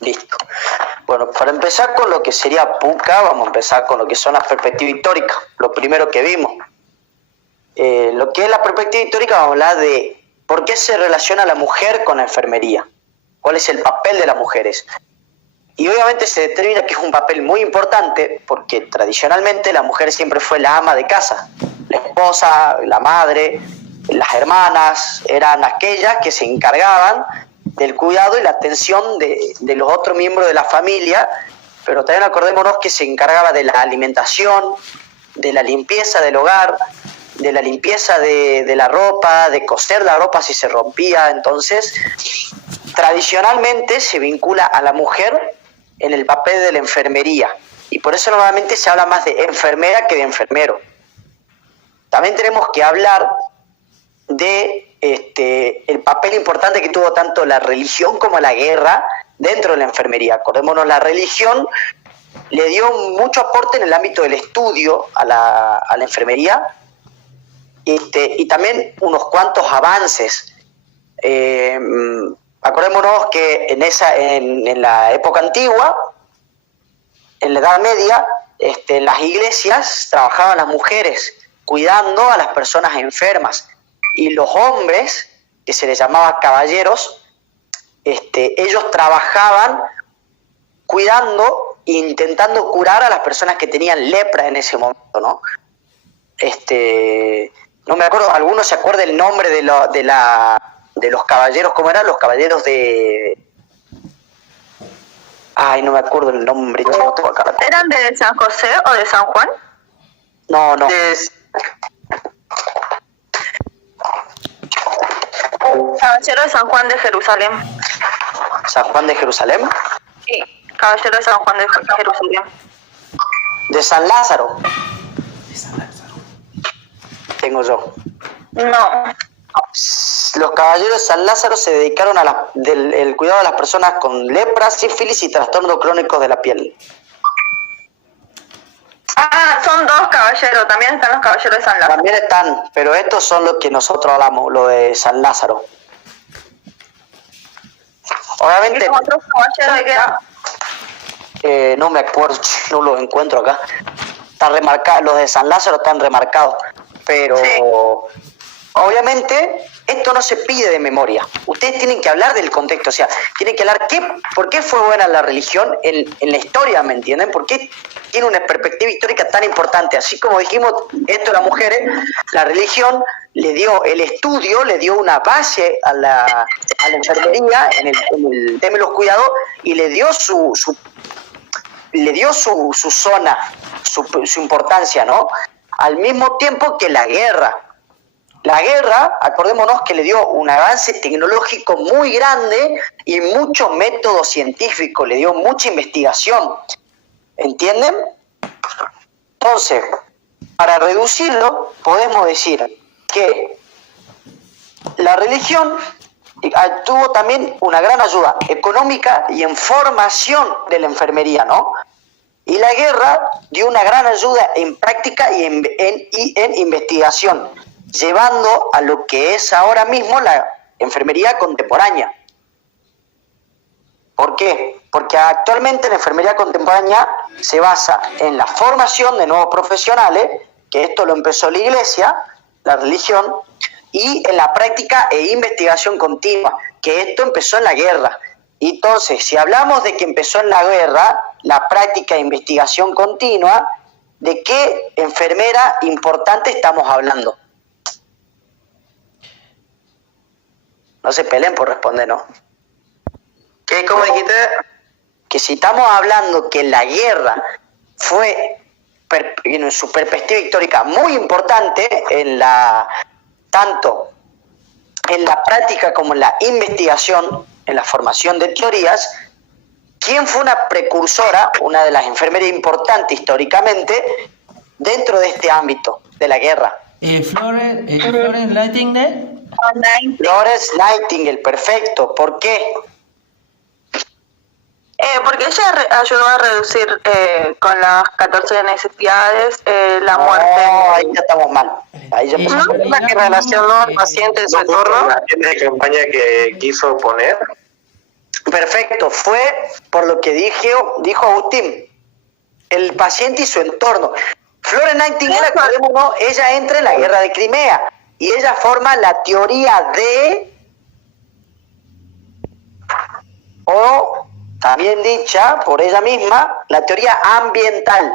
Listo. Bueno, para empezar con lo que sería PUCA, vamos a empezar con lo que son las perspectivas históricas, lo primero que vimos. Lo que es la perspectiva histórica, vamos a hablar de por qué se relaciona la mujer con la enfermería, cuál es el papel de las mujeres. Y obviamente se determina que es un papel muy importante porque tradicionalmente la mujer siempre fue la ama de casa, la esposa, la madre, las hermanas, eran aquellas que se encargaban del cuidado y la atención de los otros miembros de la familia, pero también acordémonos que se encargaba de la alimentación, de la limpieza del hogar, de la limpieza de la ropa, de coser la ropa si se rompía. Entonces, tradicionalmente se vincula a la mujer en el papel de la enfermería, y por eso normalmente se habla más de enfermera que de enfermero. También tenemos que hablar de el papel importante que tuvo tanto la religión como la guerra dentro de la enfermería. Acordémonos, la religión le dio mucho aporte en el ámbito del estudio a la enfermería, y también unos cuantos avances. Acordémonos que en la época antigua, en la Edad Media, en las iglesias trabajaban las mujeres cuidando a las personas enfermas, y los hombres, que se les llamaba caballeros, ellos trabajaban cuidando e intentando curar a las personas que tenían lepra en ese momento, ¿no? No me acuerdo, ¿alguno se acuerda el nombre de los caballeros? ¿Cómo eran? Los caballeros de... Ay, no me acuerdo el nombre. ¿Eran de San José o de San Juan? No. Caballero de San Juan de Jerusalén. ¿San Juan de Jerusalén? Sí, caballero de San Juan de Jerusalén. ¿De San Lázaro? Tengo yo. No. Los caballeros de San Lázaro se dedicaron el cuidado de las personas con lepra, sífilis y trastornos crónicos de la piel. Ah, son dos caballeros, también están los caballeros de San Lázaro. También están, pero estos son los que nosotros hablamos, lo de San Lázaro. Obviamente... ¿Y los otros caballeros de qué? No me acuerdo, no los encuentro acá. Están remarcados, los de San Lázaro están remarcados, pero... Sí. Obviamente, esto no se pide de memoria. Ustedes tienen que hablar del contexto, o sea, tienen que hablar por qué fue buena la religión en la historia, ¿me entienden? ¿Por qué tiene una perspectiva histórica tan importante? Así como dijimos, esto a las mujeres, la religión le dio el estudio, le dio una base a la enfermería en el tema de los cuidados, y le dio su zona, su importancia, ¿no? Al mismo tiempo que la guerra. La guerra, acordémonos que le dio un avance tecnológico muy grande y mucho método científico, le dio mucha investigación. ¿Entienden? Entonces, para reducirlo, podemos decir que la religión tuvo también una gran ayuda económica y en formación de la enfermería, ¿no? Y la guerra dio una gran ayuda en práctica y en investigación, llevando a lo que es ahora mismo la enfermería contemporánea. ¿Por qué? Porque actualmente la enfermería contemporánea se basa en la formación de nuevos profesionales, que esto lo empezó la Iglesia, la religión, y en la práctica e investigación continua, que esto empezó en la guerra. Y entonces, si hablamos de que empezó en la guerra, la práctica e investigación continua, ¿de qué enfermera importante estamos hablando? No se peleen por responder, ¿no? ¿Qué? ¿Cómo dijiste? Que si estamos hablando que la guerra fue, en su perspectiva histórica, muy importante tanto en la práctica como en la investigación, en la formación de teorías, ¿quién fue una precursora, una de las enfermeras importantes históricamente, dentro de este ámbito de la guerra? Florence Nightingale. Florence Nightingale, perfecto. ¿Por qué? Porque ella ayudó a reducir con las 14 necesidades la muerte. Ahí ya estamos mal. Ahí ya ¿No es la que relacionó al paciente en su entorno? ¿La tienda de campaña que quiso poner? Perfecto, fue por lo que dijo Agustín, el paciente y su entorno. Florence Nightingale, acordémonos, ella entra en la guerra de Crimea y ella forma la teoría o también dicha por ella misma, la teoría ambiental.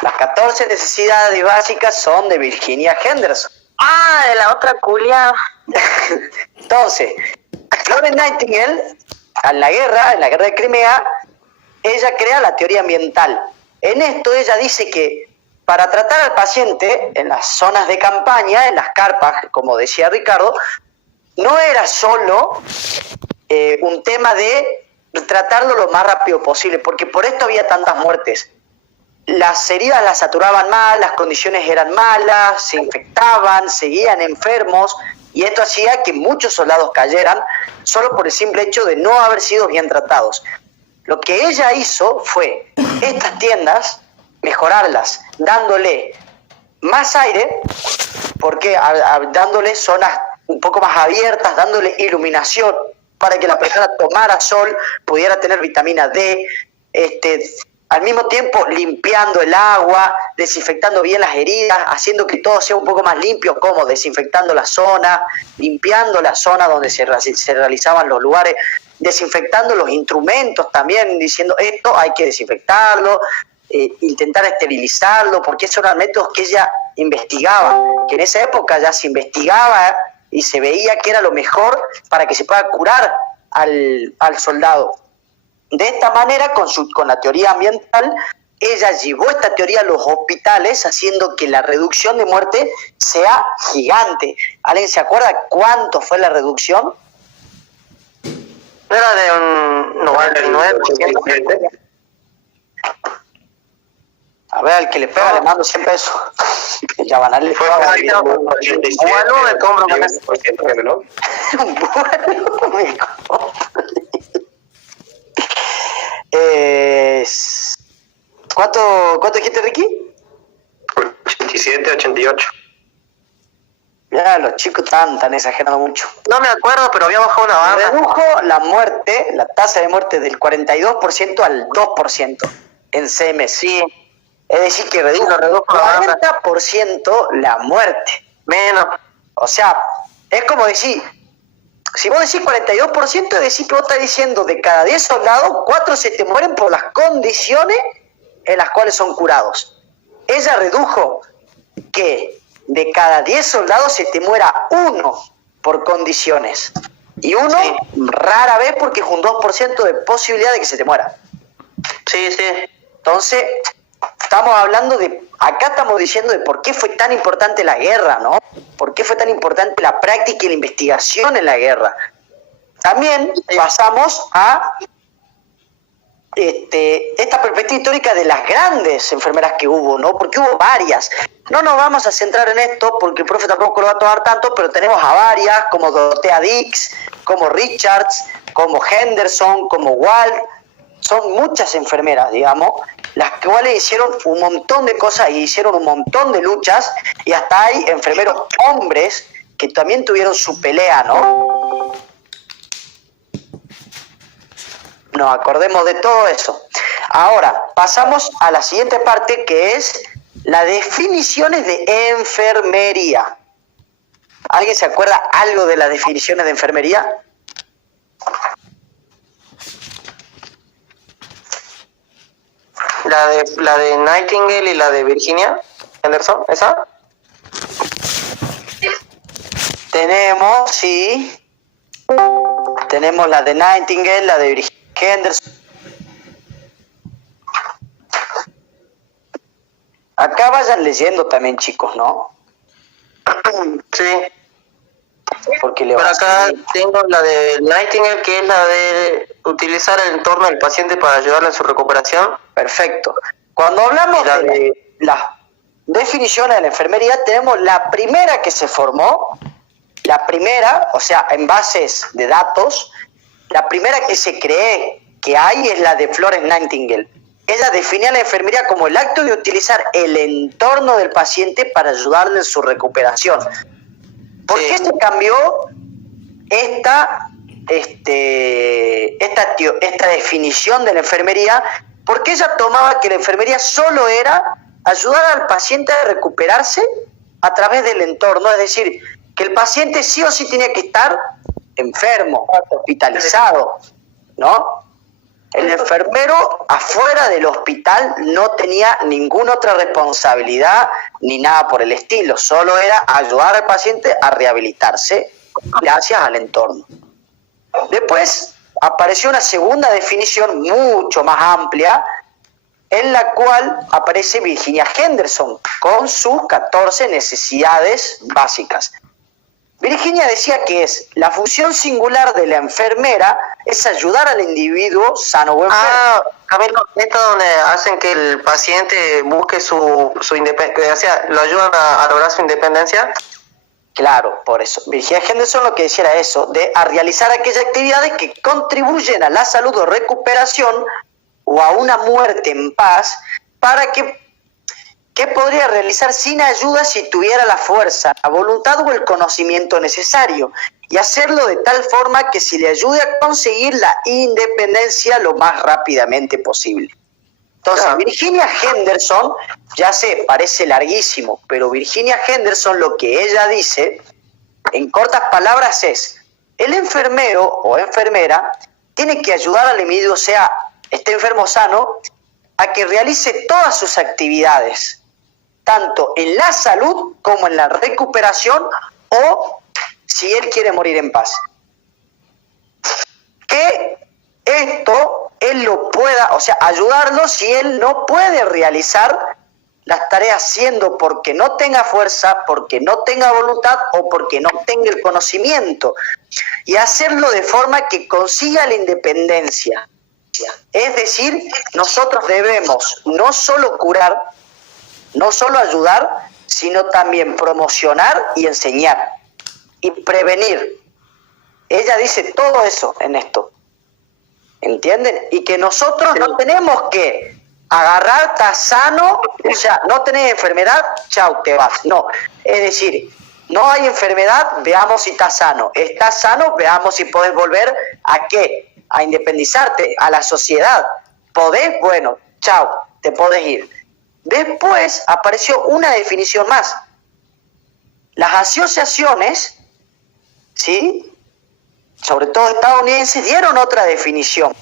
Las 14 necesidades básicas son de Virginia Henderson. Ah, de la otra culia. Entonces, Florence Nightingale, en la guerra de Crimea, ella crea la teoría ambiental. En esto ella dice que para tratar al paciente en las zonas de campaña, en las carpas, como decía Ricardo, no era solo un tema de tratarlo lo más rápido posible, porque por esto había tantas muertes. Las heridas las saturaban mal, las condiciones eran malas, se infectaban, seguían enfermos, y esto hacía que muchos soldados cayeran solo por el simple hecho de no haber sido bien tratados. Lo que ella hizo fue estas tiendas mejorarlas, dándole más aire, porque dándole zonas un poco más abiertas, dándole iluminación para que la persona tomara sol, pudiera tener vitamina D, al mismo tiempo limpiando el agua, desinfectando bien las heridas, haciendo que todo sea un poco más limpio, como desinfectando la zona, limpiando la zona donde se realizaban los lugares, desinfectando los instrumentos también, diciendo esto hay que desinfectarlo, intentar esterilizarlo, porque esos eran métodos que ella investigaba, que en esa época ya se investigaba y se veía que era lo mejor para que se pueda curar al soldado. De esta manera, con la teoría ambiental, ella llevó esta teoría a los hospitales, haciendo que la reducción de muerte sea gigante. ¿Alguien se acuerda cuánto fue la reducción? Era de un 99%. A ver, al que le pega le mando 100 pesos. Ya van a darle. Fue bueno, me compro con eso. Bueno, me compro. ¿Cuánto dijiste, Ricky? 87, 88. Ya, los chicos están exagerando mucho. No me acuerdo, pero había bajado una barra. Redujo la tasa de muerte del 42% al 2% en CMS. Sí. Es decir, que redujo 40% la muerte. Menos. O sea, es como decir, si vos decís 42%, es decir que vos estás diciendo de cada 10 soldados, 4 se te mueren por las condiciones en las cuales son curados. Ella redujo que de cada 10 soldados se te muera 1 por condiciones. Y 1 rara vez porque es un 2% de posibilidad de que se te muera. Sí. Entonces, acá estamos diciendo de por qué fue tan importante la guerra, ¿no? ¿Por qué fue tan importante la práctica y la investigación en la guerra? También pasamos a esta perspectiva histórica de las grandes enfermeras que hubo, ¿no? Porque hubo varias. No nos vamos a centrar en esto porque el profe tampoco lo va a tomar tanto, pero tenemos a varias, como Dorothea Dix, como Richards, como Henderson, como Wall. Son muchas enfermeras, digamos, las cuales hicieron un montón de cosas y hicieron un montón de luchas, y hasta hay enfermeros hombres que también tuvieron su pelea, ¿no? Nos acordemos de todo eso. Ahora, pasamos a la siguiente parte, que es las definiciones de enfermería. ¿Alguien se acuerda algo de las definiciones de enfermería? La de Nightingale y la de Virginia Henderson, ¿esa? Tenemos, sí. Tenemos la de Nightingale, la de Virginia Henderson. Acá vayan leyendo también, chicos, ¿no? Sí. Porque le Por va a acá seguir. tengo la de Nightingale, que es la de utilizar el entorno del paciente para ayudarle en su recuperación. Perfecto. Cuando hablamos de las definiciones de la enfermería, tenemos la primera que se formó, la primera, o sea, en bases de datos, la primera que se cree que hay es la de Florence Nightingale. Ella definía la enfermería como el acto de utilizar el entorno del paciente para ayudarle en su recuperación. ¿Por qué se cambió esta esta definición de la enfermería, porque ella tomaba que la enfermería solo era ayudar al paciente a recuperarse a través del entorno, es decir, que el paciente sí o sí tenía que estar enfermo, hospitalizado, ¿no? El enfermero afuera del hospital no tenía ninguna otra responsabilidad ni nada por el estilo, solo era ayudar al paciente a rehabilitarse gracias al entorno. Después apareció una segunda definición mucho más amplia, en la cual aparece Virginia Henderson con sus 14 necesidades básicas. Virginia decía que la función singular de la enfermera es ayudar al individuo sano o enfermo. Camilo, esto es donde hacen que el paciente busque su independencia, o sea, lo ayudan a lograr su independencia. Claro, por eso. Virginia Henderson lo que decía era eso, a realizar aquellas actividades que contribuyen a la salud o recuperación o a una muerte en paz, para que podría realizar sin ayuda si tuviera la fuerza, la voluntad o el conocimiento necesario, y hacerlo de tal forma que se le ayude a conseguir la independencia lo más rápidamente posible. Entonces, Virginia Henderson, ya sé, parece larguísimo, pero Virginia Henderson lo que ella dice, en cortas palabras, es: el enfermero o enfermera tiene que ayudar al individuo, sea esté enfermo o sano, a que realice todas sus actividades, tanto en la salud como en la recuperación, o si él quiere morir en paz. Que esto él lo pueda, o sea, ayudarlo si él no puede realizar las tareas, siendo porque no tenga fuerza, porque no tenga voluntad o porque no tenga el conocimiento, y hacerlo de forma que consiga la independencia. Es decir, nosotros debemos no solo curar, no solo ayudar, sino también promocionar y enseñar y prevenir. Ella dice todo eso en esto, ¿entienden? Y que nosotros no tenemos que agarrar, estás sano, o sea, no tenés enfermedad, chau, te vas. No, es decir, no hay enfermedad, veamos si estás sano. Estás sano, veamos si podés volver a ¿qué? A independizarte, a la sociedad. ¿Podés? Bueno, chau, te podés ir. Después apareció una definición más. Las asociaciones, ¿sí?, sobre todo estadounidenses, dieron otra definición.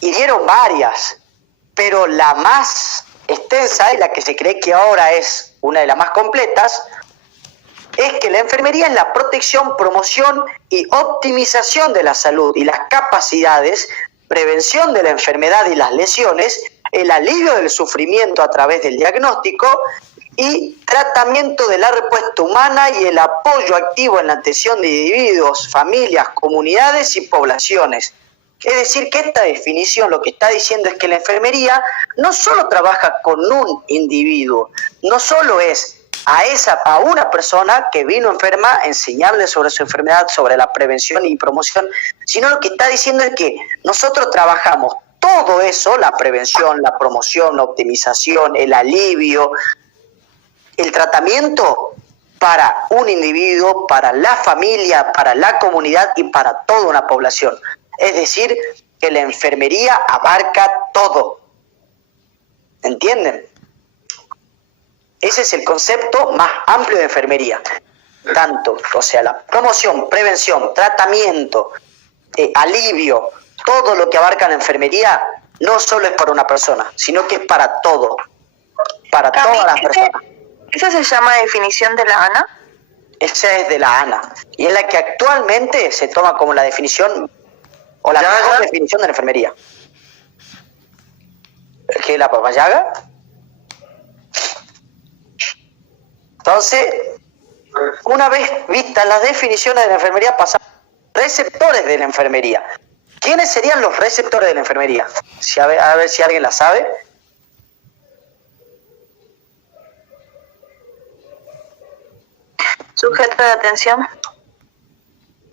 Y dieron varias. Pero la más extensa, y la que se cree que ahora es una de las más completas, es que la enfermería es la protección, promoción y optimización de la salud y las capacidades, prevención de la enfermedad y las lesiones, el alivio del sufrimiento a través del diagnóstico y tratamiento de la respuesta humana y el apoyo activo en la atención de individuos, familias, comunidades y poblaciones. Es decir, que esta definición lo que está diciendo es que la enfermería no solo trabaja con un individuo, no solo es a una persona que vino enferma, enseñarle sobre su enfermedad, sobre la prevención y promoción, sino lo que está diciendo es que nosotros trabajamos todo eso, la prevención, la promoción, la optimización, el alivio, el tratamiento para un individuo, para la familia, para la comunidad y para toda una población. Es decir, que la enfermería abarca todo. ¿Entienden? Ese es el concepto más amplio de enfermería. Tanto, o sea, la promoción, prevención, tratamiento, alivio, todo lo que abarca la enfermería no solo es para una persona, sino que es para todo, para todas las personas. ¿Esa se llama definición de la ANA? Esa es de la ANA, y es la que actualmente se toma como la definición, o la mejor definición de la enfermería. ¿Qué es la papayaga? Entonces, una vez vistas las definiciones de la enfermería, pasamos a los receptores de la enfermería. ¿Quiénes serían los receptores de la enfermería? A ver si alguien la sabe. Sujeto de atención.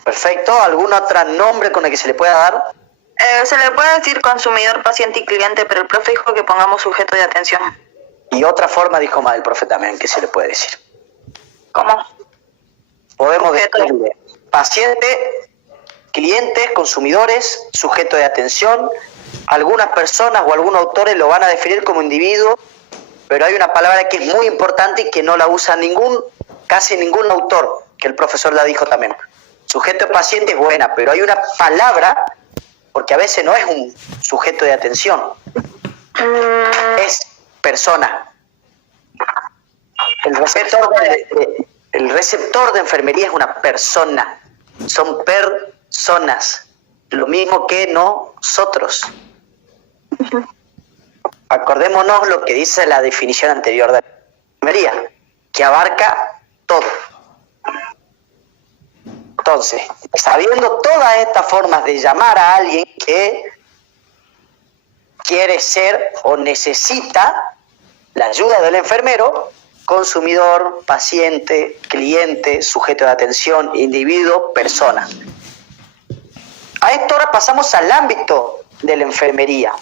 Perfecto. ¿Algún otro nombre con el que se le pueda dar? Se le puede decir consumidor, paciente y cliente, pero el profe dijo que pongamos sujeto de atención. Y otra forma dijo más el profe también que se le puede decir. ¿Cómo? Podemos decirle paciente, clientes, consumidores, sujeto de atención. Algunas personas o algunos autores lo van a definir como individuo, pero hay una palabra que es muy importante y que no la usa casi ningún autor, que el profesor la dijo también. Sujeto de paciente es buena, pero hay una palabra, porque a veces no es un sujeto de atención, es persona. El receptor de enfermería es una persona, son personas, lo mismo que nosotros. Acordémonos lo que dice la definición anterior de enfermería, que abarca todo. Entonces, sabiendo todas estas formas de llamar a alguien que quiere ser o necesita la ayuda del enfermero, consumidor, paciente, cliente, sujeto de atención, individuo, persona. A esto ahora pasamos al ámbito de la enfermería.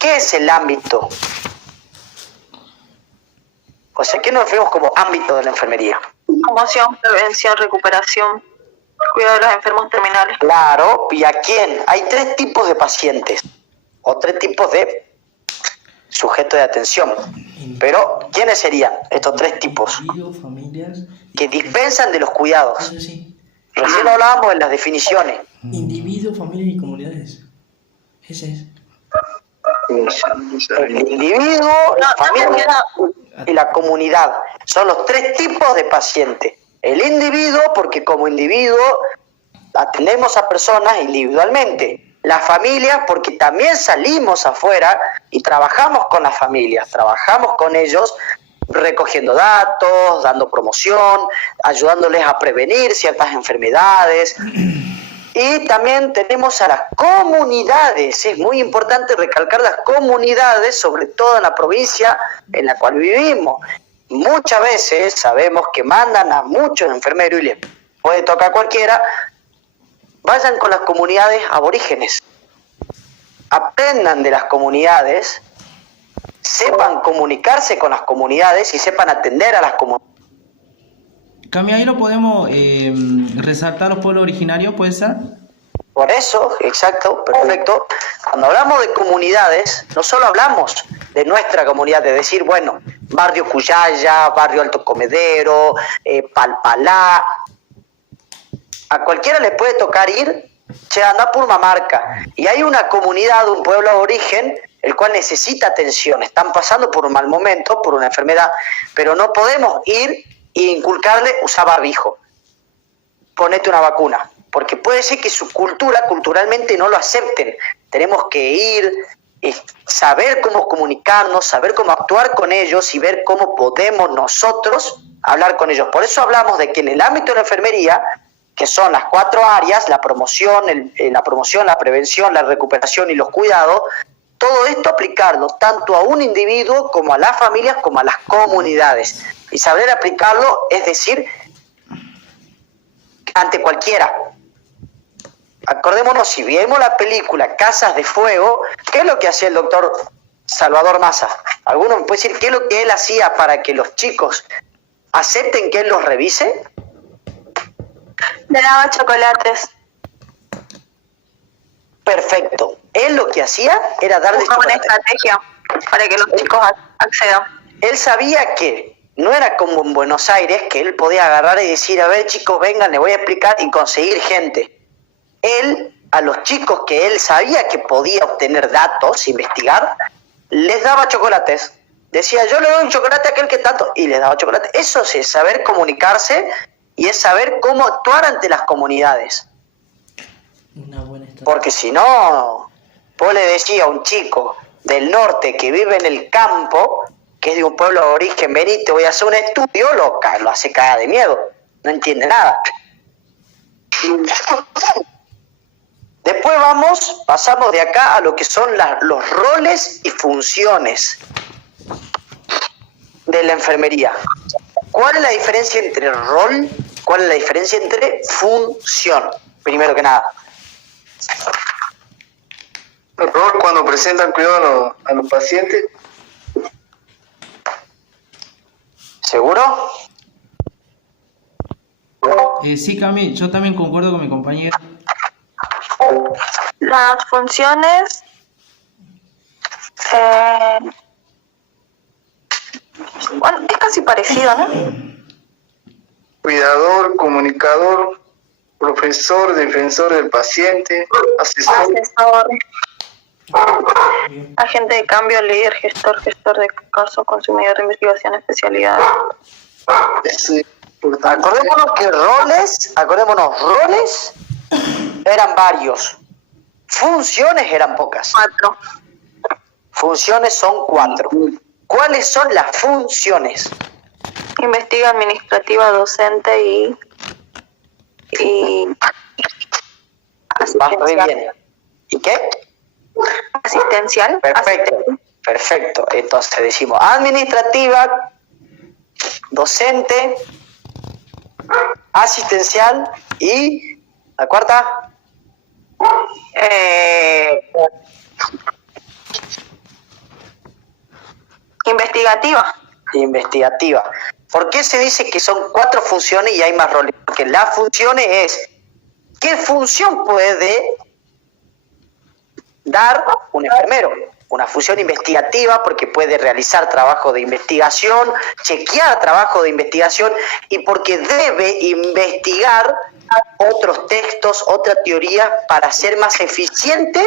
¿Qué es el ámbito? O sea, ¿qué nos referimos como ámbito de la enfermería? Promoción, prevención, recuperación, cuidado de los enfermos terminales. Claro, ¿y a quién? Hay 3 tipos de pacientes o 3 tipos de sujetos de atención. Pero, ¿quiénes serían estos 3 tipos? Familias. Que dispensan de los cuidados. Eso sí. Recién hablábamos de las definiciones. Individuos, familias y comunidades. Ese es. El individuo, la familia y la comunidad. Son los 3 tipos de pacientes. El individuo, porque como individuo atendemos a personas individualmente. Las familias, porque también salimos afuera y trabajamos con las familias, trabajamos con ellos recogiendo datos, dando promoción, ayudándoles a prevenir ciertas enfermedades. Y también tenemos a las comunidades. Es muy importante recalcar las comunidades, sobre todo en la provincia en la cual vivimos. Muchas veces sabemos que mandan a muchos enfermeros y les puede tocar a cualquiera. Vayan con las comunidades aborígenes. Aprendan de las comunidades, sepan comunicarse con las comunidades y sepan atender a las comunidades. Cami, ahí lo podemos resaltar los pueblos originarios, ¿puede ser? Por eso, exacto, perfecto. Cuando hablamos de comunidades, no solo hablamos de nuestra comunidad, de decir, bueno, barrio Cuyaya, barrio Alto Comedero, Palpalá. A cualquiera le puede tocar ir, anda por Purmamarca. Y hay una comunidad, un pueblo de origen, el cual necesita atención. Están pasando por un mal momento, por una enfermedad, pero no podemos ir e inculcarle, usar barbijo, ponete una vacuna, porque puede ser que su culturalmente no lo acepten. Tenemos que ir, saber cómo comunicarnos, saber cómo actuar con ellos y ver cómo podemos nosotros hablar con ellos. Por eso hablamos de que en el ámbito de la enfermería, que son las 4 áreas, la promoción, la prevención, la recuperación y los cuidados, todo esto aplicarlo tanto a un individuo como a las familias como a las comunidades. Y saber aplicarlo es decir, ante cualquiera. Acordémonos, si vemos la película Casas de Fuego, ¿qué es lo que hacía el doctor Salvador Massa? ¿Alguno me puede decir qué es lo que él hacía para que los chicos acepten que él los revise? Le daba chocolates. Perfecto. Él lo que hacía era darles Buscaba una chocolates. estrategia para que los chicos accedan. Él sabía que no era como en Buenos Aires, que él podía agarrar y decir, a ver chicos, vengan, les voy a explicar y conseguir gente. Él, a los chicos que él sabía que podía obtener datos, investigar, les daba chocolates. Decía, yo le doy un chocolate a aquel que tanto, y les daba chocolate. Eso es saber comunicarse y es saber cómo actuar ante las comunidades. Una buena estrategia. Porque si no, vos le decías a un chico del norte que vive en el campo, que es de un pueblo de origen, vení, te voy a hacer un estudio, lo hace cagar de miedo, no entiende nada. Después pasamos de acá a lo que son los roles y funciones de la enfermería. ¿Cuál es la diferencia entre rol? ¿Cuál es la diferencia entre función? Primero que nada. El rol cuando presentan cuidado a los pacientes. ¿Seguro? Sí, Cami, yo también concuerdo con mi compañero. Las funciones bueno, es casi parecido, ¿no? Cuidador, comunicador, profesor, defensor del paciente, asesor. Asesor, agente de cambio, líder, gestor de caso, consumidor de investigación, especialidad. Es importante. Acordémonos, roles eran varios. Funciones eran pocas. 4. Funciones son 4. ¿Cuáles son las funciones? Investiga, administrativa, docente y Vas re asistencial. bien. ¿Y qué? Asistencial. Perfecto. Entonces decimos administrativa, docente, asistencial y la cuarta. Investigativa. ¿Por qué se dice que son 4 funciones y hay más roles? Porque las funciones es ¿qué función puede dar un enfermero? Una función investigativa porque puede realizar trabajo de investigación, chequear trabajo de investigación y porque debe investigar otros textos, otra teoría para ser más eficiente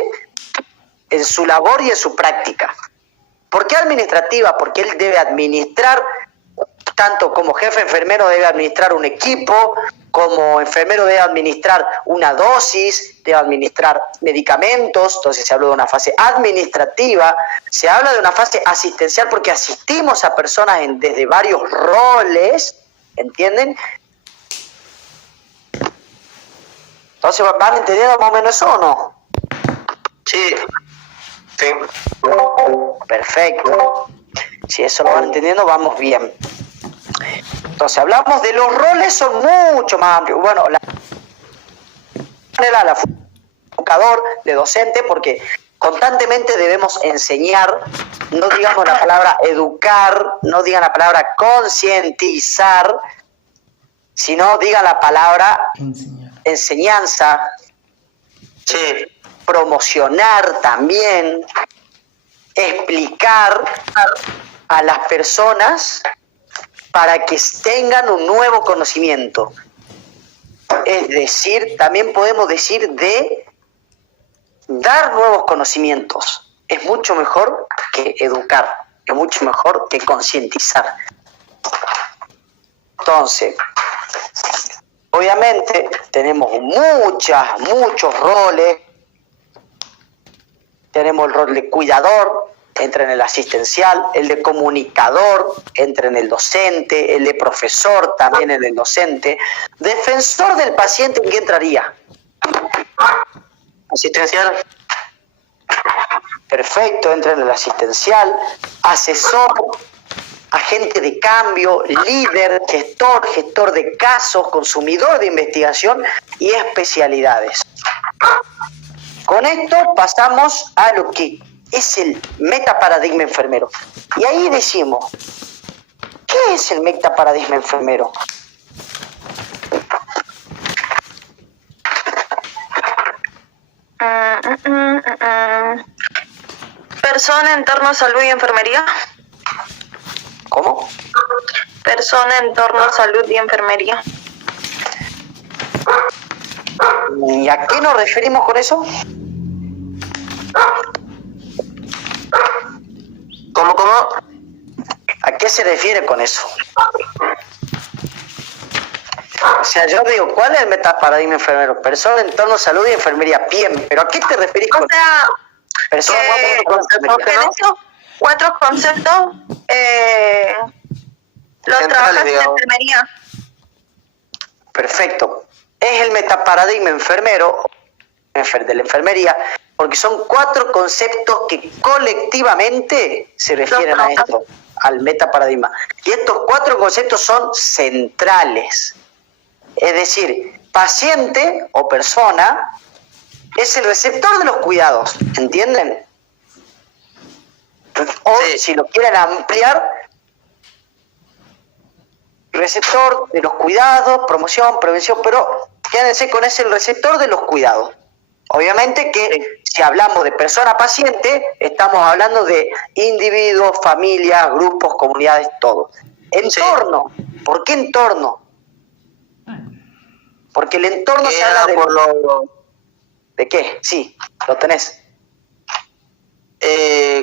en su labor y en su práctica. ¿Por qué administrativa? Porque él debe administrar, tanto como jefe enfermero debe administrar un equipo, como enfermero debe administrar una dosis, debe administrar medicamentos, entonces se habla de una fase administrativa, se habla de una fase asistencial porque asistimos a personas desde varios roles, ¿entienden? Entonces, ¿van entendiendo más o menos eso o no? Sí. Sí. Perfecto. Si eso lo van entendiendo, vamos bien. Entonces, hablamos de los roles, son mucho más amplios. Bueno, la educador, de docente, porque constantemente debemos enseñar, no digamos la palabra educar, no digan la palabra concientizar, sino digan la palabra enseñanza, Sí. promocionar también, explicar a las personas para que tengan un nuevo conocimiento. Es decir, también podemos decir de dar nuevos conocimientos. Es mucho mejor que educar, es mucho mejor que concientizar. Entonces, obviamente tenemos muchos roles. Tenemos el rol de cuidador, entra en el asistencial, el de comunicador, entra en el docente, el de profesor también en el docente. Defensor del paciente, ¿en qué entraría? Asistencial. Perfecto, entra en el asistencial. Asesor, agente de cambio, líder, gestor de casos, consumidor de investigación y especialidades. Con esto pasamos a lo que es el metaparadigma enfermero. Y ahí decimos, ¿qué es el metaparadigma enfermero? Persona, entorno, salud y enfermería. ¿Cómo? Persona, entorno, salud y enfermería. ¿Y a qué nos referimos con eso? ¿Cómo? ¿A qué se refiere con eso? O sea, yo digo, ¿cuál es el metaparadigma enfermero? Persona, entorno, salud y enfermería. Bien, pero ¿a qué te referís O con sea, persona, entorno, enfermería? que en esos 4 conceptos los Centrales, trabajas en digamos. enfermería. Perfecto. Es el metaparadigma enfermero de la enfermería, porque son 4 conceptos que colectivamente se refieren a esto, al metaparadigma. Y estos 4 conceptos son centrales. Es decir, paciente o persona es el receptor de los cuidados, ¿entienden? O Sí. si lo quieren ampliar, receptor de los cuidados, promoción, prevención, pero quédense con ese, el receptor de los cuidados. Obviamente que si hablamos de persona paciente, estamos hablando de individuos, familias, grupos, comunidades, todo. Entorno. ¿Por qué entorno? Porque el entorno se habla de... por lo... ¿De qué? Sí, lo tenés.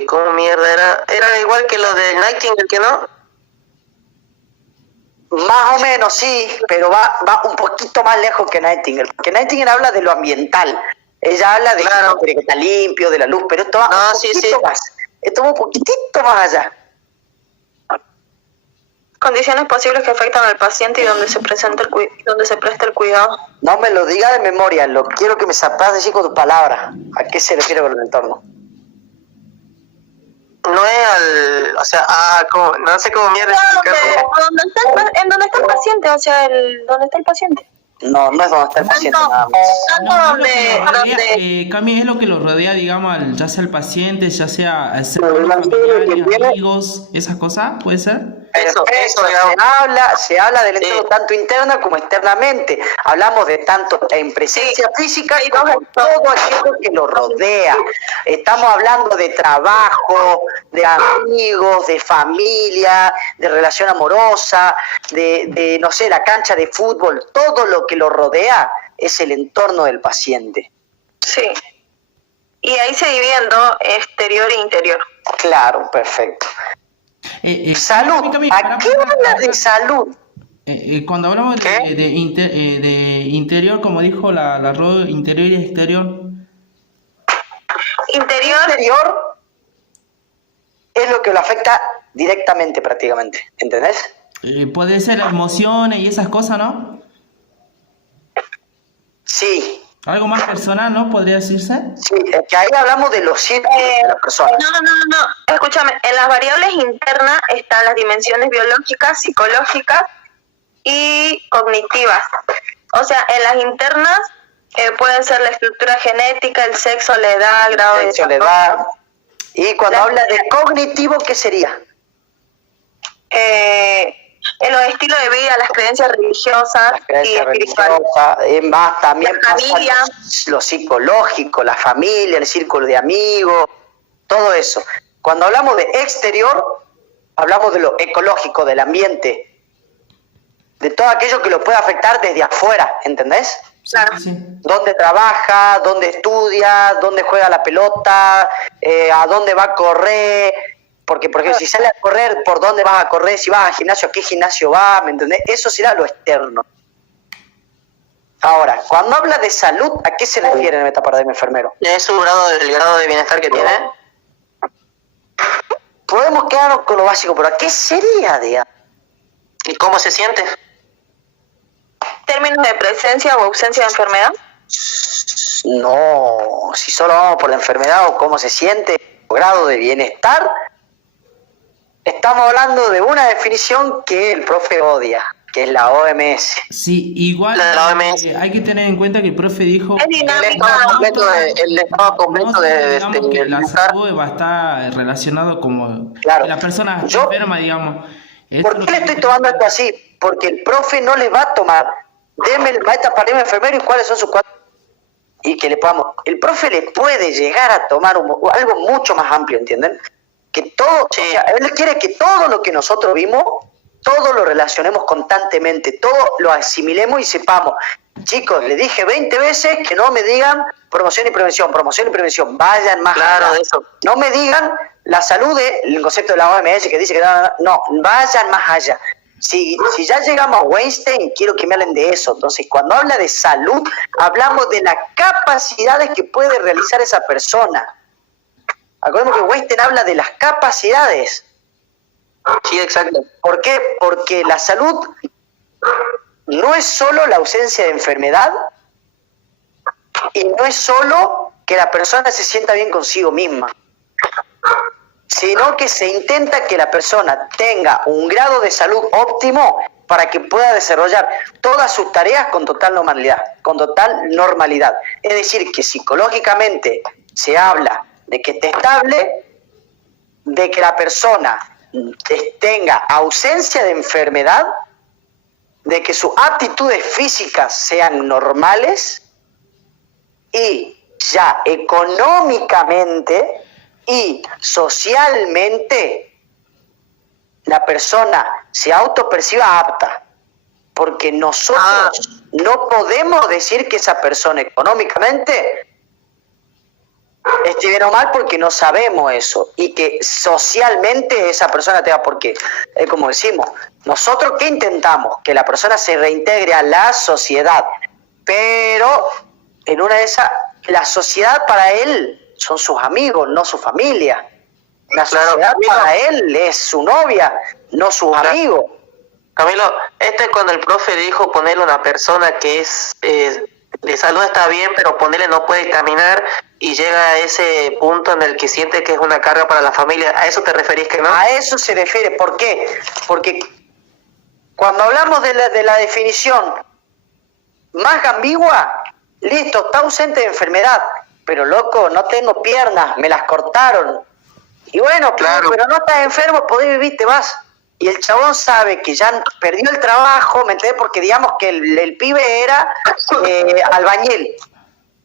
¿Cómo mierda era? Era igual que lo de Nightingale, ¿que no? Más o menos, sí, pero va un poquito más lejos que Nightingale. Porque Nightingale habla de lo ambiental. Ella habla de Claro. que está limpio, de la luz, pero esto va No, un sí, poquito sí. más. Esto va un poquitito más allá. Condiciones posibles que afectan al paciente y donde se presenta donde se presta el cuidado. No me lo diga de memoria, lo quiero que me sepas decir con tus palabras. ¿A qué se refiere con el entorno? No es al... O sea, no sé cómo mierda explicarlo. En donde está el paciente, o sea, donde está el paciente. No, no es donde está el paciente No. nada más. Tanto donde Cami, es lo que lo rodea, digamos, ya sea el paciente, ya sea Pero la familiares, que viene- amigos, esas cosas, ¿puede ser? Eso, digamos. se habla del entorno Sí. tanto interna como externamente. Hablamos de tanto en presencia física y como todo aquello que lo rodea. Estamos hablando de trabajo, de amigos, de familia, de relación amorosa, de no sé, la cancha de fútbol. Todo lo que lo rodea es el entorno del paciente. Sí. Y ahí se divide en dos, exterior e interior. Claro, perfecto. Salud. Cami, ¿A pará, qué pará, habla pará. de salud? Cuando hablamos ¿Qué? de interior, como dijo la Ro, interior y exterior, Interior, Interior es lo que lo afecta directamente prácticamente, ¿entendés? puede ser emociones y esas cosas, ¿no? Sí, Algo más personal, ¿no? Podría decirse. sí, es que ahí hablamos de los círculos de la persona. no. Escúchame, en las variables internas están las dimensiones biológicas, psicológicas y cognitivas. O sea, en las internas pueden ser la estructura genética, el sexo, la edad, grado de Sexo, la edad. Y cuando habla de cognitivo, ¿qué sería? en los estilos de vida, las creencias religiosas La y creencia espirituales. religiosa, es más, también La pasa familia. lo psicológico, la familia, el círculo de amigos, todo eso. Cuando hablamos de exterior, hablamos de lo ecológico, del ambiente, de todo aquello que lo puede afectar desde afuera, ¿entendés? Claro. Sí. Dónde trabaja, dónde estudia, dónde juega la pelota, a dónde va a correr. Porque, por ejemplo, si sale a correr, ¿por dónde vas a correr? Si vas al gimnasio, ¿a qué gimnasio vas? ¿Me entendés? Eso será lo externo. Ahora, cuando habla de salud, ¿a qué se refiere en el metaparadigma enfermero? ¿Es el grado de bienestar que tiene? Podemos quedarnos con lo básico, pero ¿a qué sería, digamos? ¿Y cómo se siente? Términos de presencia o ausencia de enfermedad. No, si solo vamos por la enfermedad o cómo se siente, o grado de bienestar, estamos hablando de una definición que el profe odia, que es la OMS. Sí, igual La OMS. hay que tener en cuenta que el profe dijo Es El dinámica. estado completo no de digamos que la bienestar. salud va a estar relacionado como Claro. que la persona Yo- enferma, digamos. Eso ¿Por es lo qué le que- estoy tomando esto así? Porque el profe no les va a tomar, deme el metaparadigma enfermero y cuáles son sus cuatro, y que le podamos, el profe le puede llegar a tomar algo mucho más amplio, ¿entienden? Que todo, Sí. o sea, él quiere que todo lo que nosotros vimos, todo lo relacionemos constantemente, todo lo asimilemos y sepamos. Chicos, le dije 20 veces que no me digan promoción y prevención, vayan más Claro, allá. de eso. No me digan la salud el concepto de la OMS que dice que no, vayan más allá. Si ya llegamos a Weinstein, quiero que me hablen de eso. Entonces, cuando habla de salud, hablamos de las capacidades que puede realizar esa persona. Acordemos que Weinstein habla de las capacidades. Sí, exacto. ¿Por qué? Porque la salud no es solo la ausencia de enfermedad y no es solo que la persona se sienta bien consigo misma, sino que se intenta que la persona tenga un grado de salud óptimo para que pueda desarrollar todas sus tareas con total normalidad. Es decir, que psicológicamente se habla de que esté estable, de que la persona tenga ausencia de enfermedad, de que sus aptitudes físicas sean normales y ya económicamente y socialmente la persona se autoperciba apta, porque nosotros no podemos decir que esa persona económicamente esté bien o mal porque no sabemos eso, y que socialmente esa persona tenga, porque es como decimos, nosotros ¿qué intentamos? Que la persona se reintegre a la sociedad, pero en una de esas, la sociedad para él son sus amigos, no su familia. La sociedad para él es su novia, no sus amigos. Camilo, este es cuando el profe dijo ponerle una persona que es de salud está bien, pero ponerle no puede caminar y llega a ese punto en el que siente que es una carga para la familia. ¿A eso te referís que no? A eso se refiere. ¿Por qué? Porque cuando hablamos de la definición más ambigua, listo, está ausente de enfermedad, pero loco, no tengo piernas, me las cortaron. Y bueno, claro, pero no estás enfermo, podés vivir, te vas. Y el chabón sabe que ya perdió el trabajo, ¿me entendés? Porque digamos que el pibe era albañil.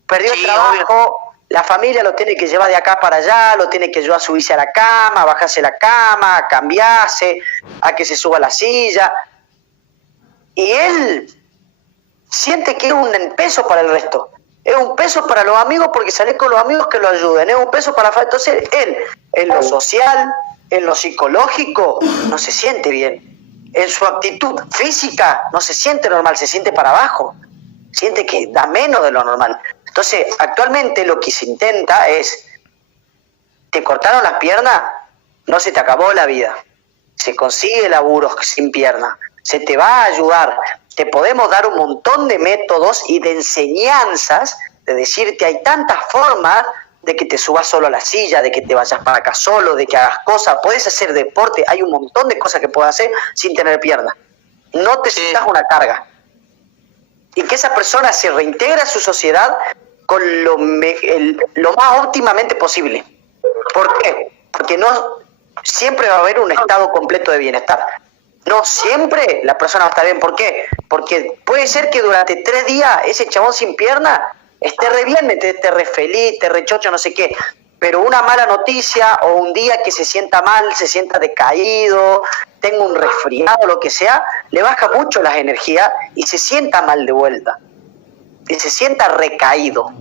Perdió el trabajo, la familia lo tiene que llevar de acá para allá, lo tiene que ayudar a subirse a la cama, a bajarse la cama, a cambiarse, a que se suba a la silla. Y él siente que es un peso para el resto. Es un peso para los amigos porque sale con los amigos que lo ayuden. Es un peso para la familia. Entonces él, en lo social, en lo psicológico, no se siente bien. En su actitud física no se siente normal, se siente para abajo. Siente que da menos de lo normal. Entonces, actualmente lo que se intenta es, te cortaron las piernas, no se te acabó la vida. Se consigue laburo sin pierna. Se te va a ayudar. Te podemos dar un montón de métodos y de enseñanzas, de decirte hay tantas formas de que te subas solo a la silla, de que te vayas para acá solo, de que hagas cosas, puedes hacer deporte, hay un montón de cosas que puedes hacer sin tener piernas. No te sientas una carga. Y que esa persona se reintegre a su sociedad con lo más óptimamente posible. ¿Por qué? Porque no siempre va a haber un estado completo de bienestar. No siempre la persona va a estar bien. ¿Por qué? Porque puede ser que durante 3 días ese chabón sin pierna esté re bien, esté re feliz, esté re chocho, no sé qué. Pero una mala noticia o un día que se sienta mal, se sienta decaído, tenga un resfriado, lo que sea, le baja mucho las energías y se sienta mal de vuelta. Y se sienta recaído.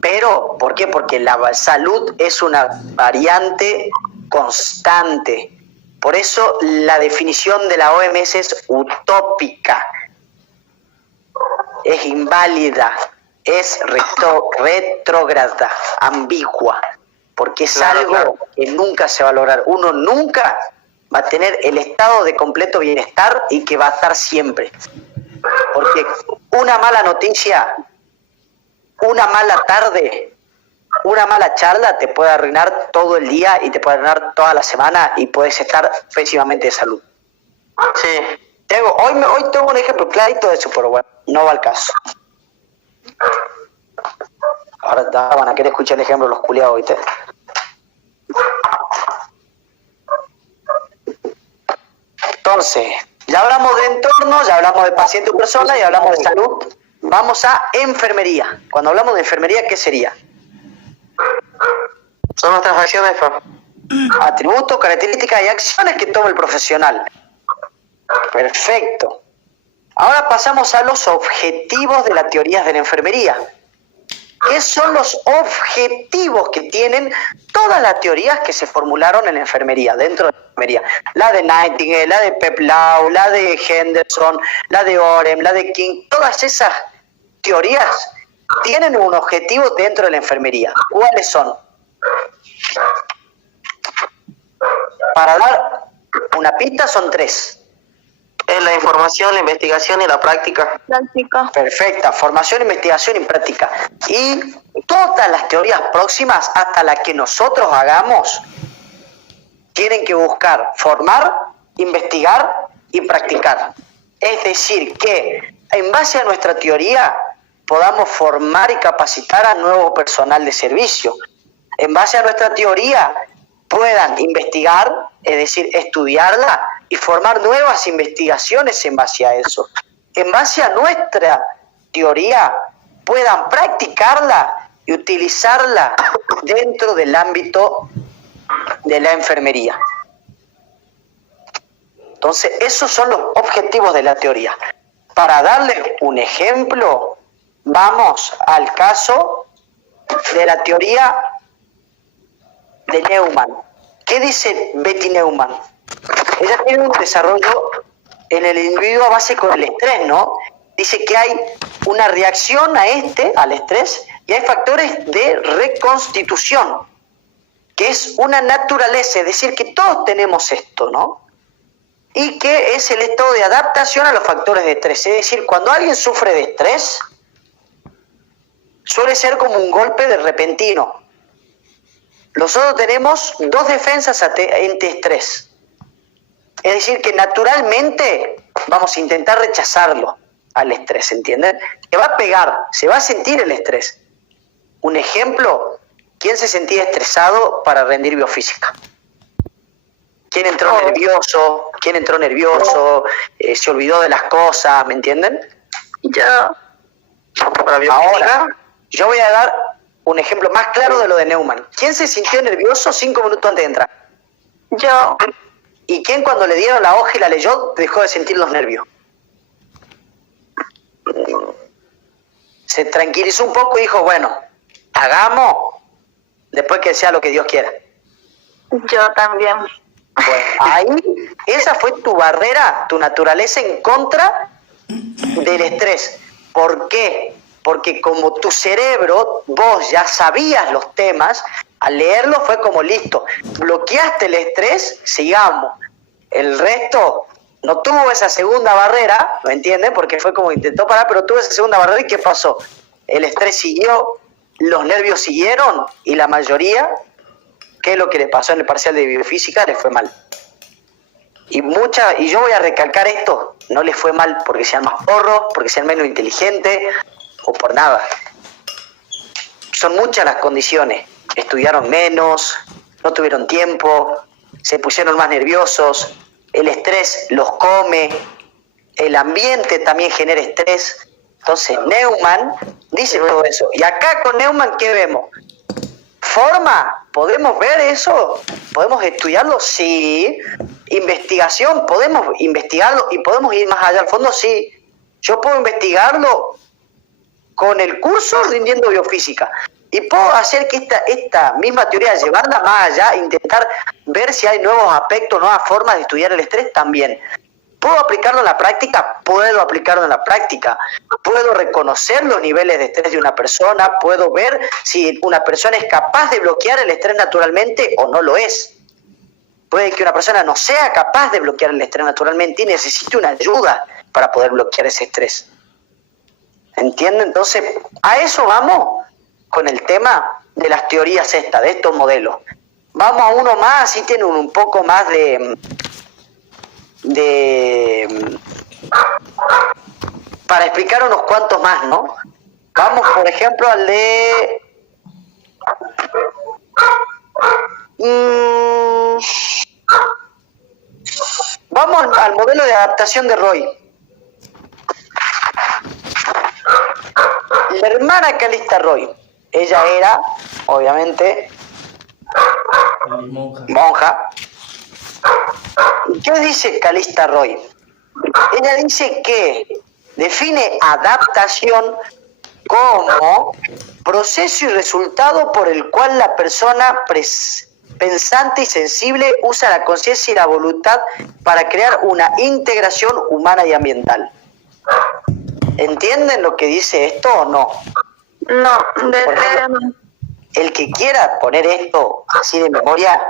Pero, ¿por qué? Porque la salud es una variante constante. Por eso la definición de la OMS es utópica, es inválida, es retrógrada, ambigua, porque es algo que nunca se va a lograr. Uno nunca va a tener el estado de completo bienestar y que va a estar siempre. Porque una mala noticia, una mala tarde, una mala charla te puede arruinar todo el día y te puede arruinar toda la semana y puedes estar pésimamente de salud. Sí. Hoy tengo un ejemplo clarito de eso, pero bueno, no va al caso. Ahora van a querer escuchar el ejemplo de los culiados, ¿viste? Entonces, ya hablamos de entorno, ya hablamos de paciente o persona, ya hablamos de salud. Vamos a enfermería. Cuando hablamos de enfermería, ¿qué sería? Son nuestras acciones, Atributos, características y acciones que toma el profesional. Perfecto. Ahora pasamos a los objetivos de las teorías de la enfermería. ¿Qué son los objetivos que tienen todas las teorías que se formularon en la enfermería, dentro de la enfermería? La de Nightingale, la de Peplau, la de Henderson, la de Orem, la de King, todas esas teorías tienen un objetivo dentro de la enfermería. ¿Cuáles son? Para dar una pista son 3. Es la información, la investigación y la práctica. Práctica. Perfecta, formación, investigación y práctica. Y todas las teorías próximas, hasta las que nosotros hagamos, tienen que buscar formar, investigar y practicar. Es decir, que en base a nuestra teoría podamos formar y capacitar a nuevo personal de servicio. En base a nuestra teoría puedan investigar, es decir, estudiarla y formar nuevas investigaciones en base a eso. En base a nuestra teoría puedan practicarla y utilizarla dentro del ámbito de la enfermería. Entonces, esos son los objetivos de la teoría. Para darle un ejemplo, vamos al caso de la teoría de Neumann. ¿Qué dice Betty Neumann? Ella tiene un desarrollo en el individuo a base con el estrés, ¿no? Dice que hay una reacción al estrés, y hay factores de reconstitución, que es una naturaleza, es decir, que todos tenemos esto, ¿no? Y que es el estado de adaptación a los factores de estrés. Es decir, cuando alguien sufre de estrés, suele ser como un golpe de repentino. Nosotros tenemos dos defensas ante estrés. Es decir, que naturalmente vamos a intentar rechazarlo al estrés, ¿entienden? Se va a pegar, se va a sentir el estrés. Un ejemplo, ¿quién se sentía estresado para rendir biofísica? ¿Quién entró nervioso? ¿Quién entró nervioso? Se olvidó de las cosas, ¿me entienden? Yo. Ahora, yo voy a dar un ejemplo más claro de lo de Neumann. ¿Quién se sintió nervioso 5 minutos antes de entrar? Yo. ¿Y quién cuando le dieron la hoja y la leyó dejó de sentir los nervios? Se tranquilizó un poco y dijo, bueno, hagamos después que sea lo que Dios quiera. Yo también. Bueno, ahí, esa fue tu barrera, tu naturaleza en contra del estrés. ¿Por qué? Porque como tu cerebro, vos ya sabías los temas, al leerlo fue como listo, bloqueaste el estrés, sigamos. El resto no tuvo esa segunda barrera, ¿me entienden? Porque fue como intentó parar, pero tuvo esa segunda barrera, ¿y qué pasó? El estrés siguió, los nervios siguieron, y la mayoría, ¿qué es lo que le pasó en el parcial de biofísica? Le fue mal. Y yo voy a recalcar esto, no les fue mal porque sean más porros, porque sean menos inteligentes, o por nada. Son muchas las condiciones. Estudiaron menos, no tuvieron tiempo, se pusieron más nerviosos, el estrés los come, el ambiente también genera estrés. Entonces Neumann dice todo eso. Y acá con Neumann, ¿qué vemos? ¿Forma? ¿Podemos ver eso? ¿Podemos estudiarlo? Sí. ¿Investigación? ¿Podemos investigarlo y podemos ir más allá al fondo? Sí. Yo puedo investigarlo con el curso rindiendo biofísica. Y puedo hacer que esta misma teoría, llevarla más allá, intentar ver si hay nuevos aspectos, nuevas formas de estudiar el estrés también. ¿Puedo aplicarlo en la práctica? Puedo aplicarlo en la práctica. Puedo reconocer los niveles de estrés de una persona, puedo ver si una persona es capaz de bloquear el estrés naturalmente o no lo es. Puede que una persona no sea capaz de bloquear el estrés naturalmente y necesite una ayuda para poder bloquear ese estrés. ¿Entienden? Entonces, a eso vamos con el tema de las teorías de estos modelos. Vamos a uno más, así tienen un poco más para explicar unos cuantos más, ¿no? Vamos, por ejemplo, al de... Vamos al modelo de adaptación de Roy. La hermana Calista Roy, ella era, obviamente, monja. ¿Y qué dice Calista Roy? Ella dice que define adaptación como proceso y resultado por el cual la persona pensante y sensible usa la conciencia y la voluntad para crear una integración humana y ambiental. ¿Entienden lo que dice esto o no? No, de ejemplo, no. El que quiera poner esto así de memoria,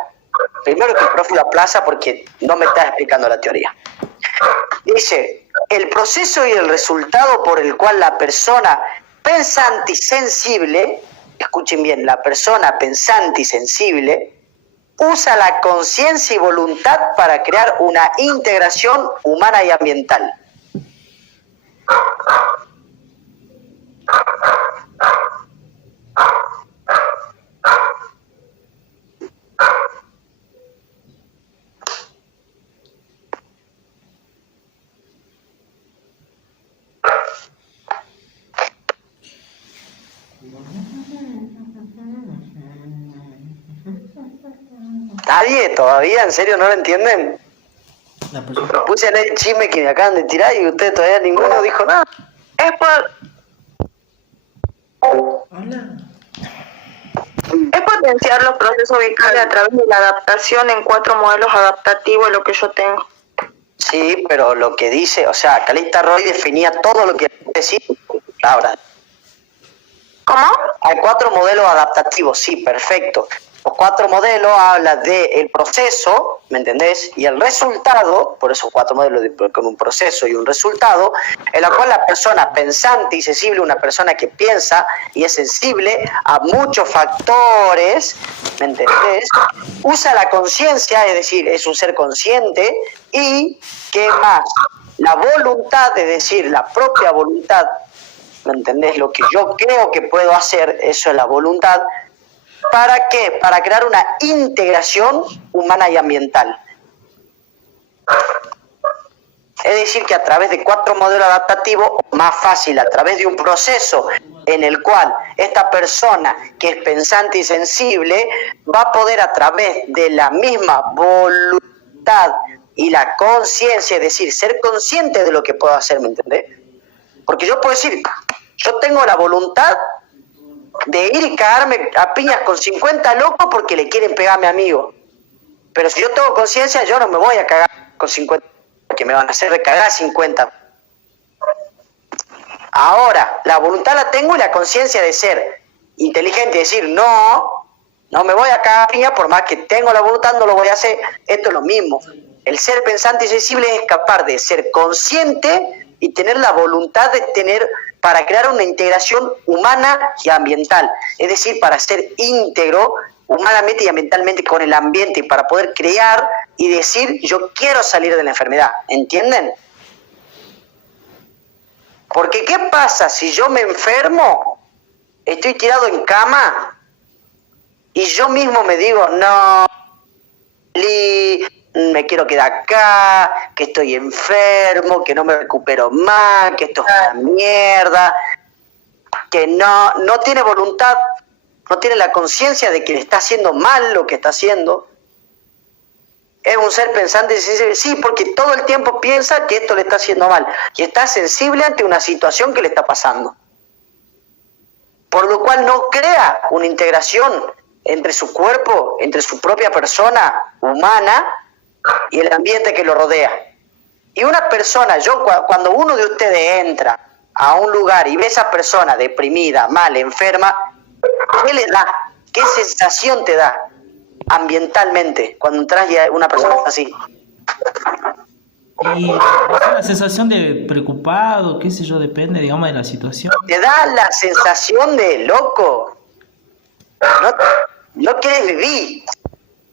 primero que el profe lo aplaza porque no me está explicando la teoría. Dice, el proceso y el resultado por el cual la persona pensante y sensible, escuchen bien, la persona pensante y sensible, usa la conciencia y voluntad para crear una integración humana y ambiental. ¿Nadie todavía? ¿En serio no lo entienden? La persona. Lo puse en el chisme que me acaban de tirar y ustedes todavía ninguno dijo nada. Es por Hola. Es potenciar los procesos vitales a través de la adaptación en 4 modelos adaptativos, lo que yo tengo. Sí, pero lo que dice, o sea, Calista Roy definía todo lo que decía. Ahora, ¿Cómo? hay 4 modelos adaptativos, sí, perfecto. Los 4 modelos hablan del proceso, ¿me entendés? Y el resultado, por eso 4 modelos con un proceso y un resultado, en la cual la persona pensante y sensible, una persona que piensa y es sensible a muchos factores, ¿me entendés? Usa la conciencia, es decir, es un ser consciente, y ¿qué más? La voluntad, es decir, la propia voluntad, ¿me entendés? Lo que yo creo que puedo hacer, eso es la voluntad. ¿Para qué? Para crear una integración humana y ambiental. Es decir, que a través de 4 modelos adaptativos, más fácil, a través de un proceso en el cual esta persona que es pensante y sensible va a poder a través de la misma voluntad y la conciencia, es decir, ser consciente de lo que puedo hacer, ¿me entendés? Porque yo puedo decir, yo tengo la voluntad de ir y cagarme a piñas con 50 locos porque le quieren pegar a mi amigo. Pero si yo tengo conciencia, yo no me voy a cagar con 50 porque me van a hacer recagar 50. Ahora, la voluntad la tengo y la conciencia de ser inteligente y decir, no me voy a cagar a piñas, por más que tengo la voluntad, no lo voy a hacer. Esto es lo mismo. El ser pensante y sensible es capaz de ser consciente y tener la voluntad de tener para crear una integración humana y ambiental, es decir, para ser íntegro humanamente y ambientalmente con el ambiente, para poder crear y decir, yo quiero salir de la enfermedad, ¿entienden? Porque ¿qué pasa si yo me enfermo, estoy tirado en cama y yo mismo me digo, no, me quiero quedar acá, que estoy enfermo, que no me recupero más, que esto es una mierda, que no tiene voluntad, no tiene la conciencia de que le está haciendo mal lo que está haciendo? Es un ser pensante y sensible, sí, porque todo el tiempo piensa que esto le está haciendo mal y está sensible ante una situación que le está pasando. Por lo cual no crea una integración entre su cuerpo, entre su propia persona humana y el ambiente que lo rodea. Y una persona, cuando uno de ustedes entra a un lugar y ve a esa persona deprimida, mal, enferma, ¿qué le da? ¿Qué sensación te da ambientalmente cuando entras y una persona está así? Y es una sensación de preocupado, qué sé yo, depende, digamos, de la situación. Te da la sensación de loco. No quieres vivir.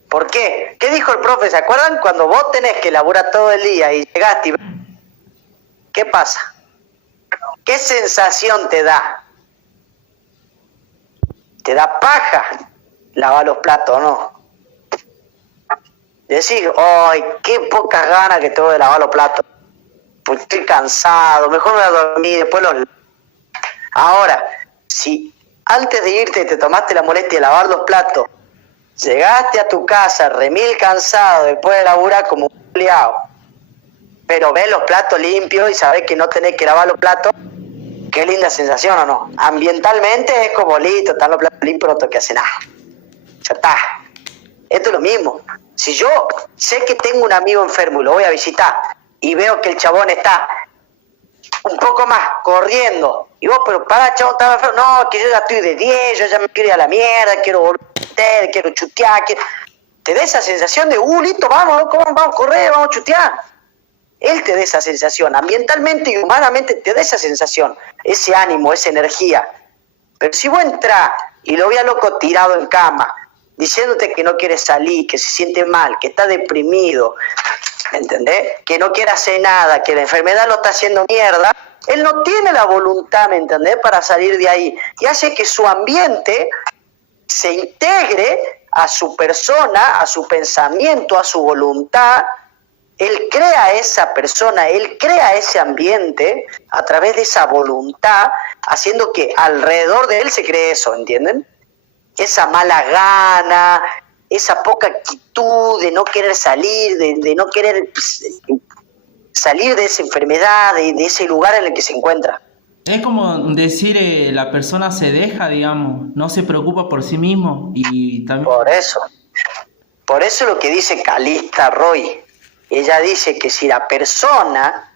¿Por qué? ¿Qué dijo el profe? ¿Se acuerdan? Cuando vos tenés que laburar todo el día y llegaste y... ¿Qué pasa? ¿Qué sensación te da? ¿Te da paja lavar los platos o no? Decís, ¡ay, qué pocas ganas que tengo de lavar los platos! Pues estoy cansado, mejor me voy a dormir, después los... Ahora, si antes de irte te tomaste la molestia de lavar los platos, llegaste a tu casa remil cansado después de laburar como un liado, pero ves los platos limpios y sabes que no tenés que lavar los platos, qué linda sensación, ¿o no? Ambientalmente es como listo, están los platos limpios, no tengo que hacer nada. Ya está. Esto es lo mismo. Si yo sé que tengo un amigo enfermo y lo voy a visitar y veo que el chabón está un poco más corriendo, y vos, pero para, chabón, estaba enfermo, no, que yo ya estoy de 10, yo ya me quiero ir a la mierda, quiero volver, quiero chutear, te da esa sensación de, listo, vamos, vamos a correr, vamos a chutear. Él te da esa sensación, ambientalmente y humanamente te da esa sensación, ese ánimo, esa energía. Pero si vos entrás y lo veas loco tirado en cama, diciéndote que no quiere salir, que se siente mal, que está deprimido, ¿entendés? Que no quiere hacer nada, que la enfermedad lo está haciendo mierda, él no tiene la voluntad, ¿me entendés?, para salir de ahí. Y hace que su ambiente se integre a su persona, a su pensamiento, a su voluntad. Él crea esa persona, él crea ese ambiente a través de esa voluntad, haciendo que alrededor de él se cree eso, ¿entienden? esa mala gana, esa poca actitud de no querer salir, de no querer salir de esa enfermedad, de ese lugar en el que se encuentra. Es como decir, la persona se deja, digamos, no se preocupa por sí mismo y también... Por eso lo que dice Calista Roy, ella dice que si la persona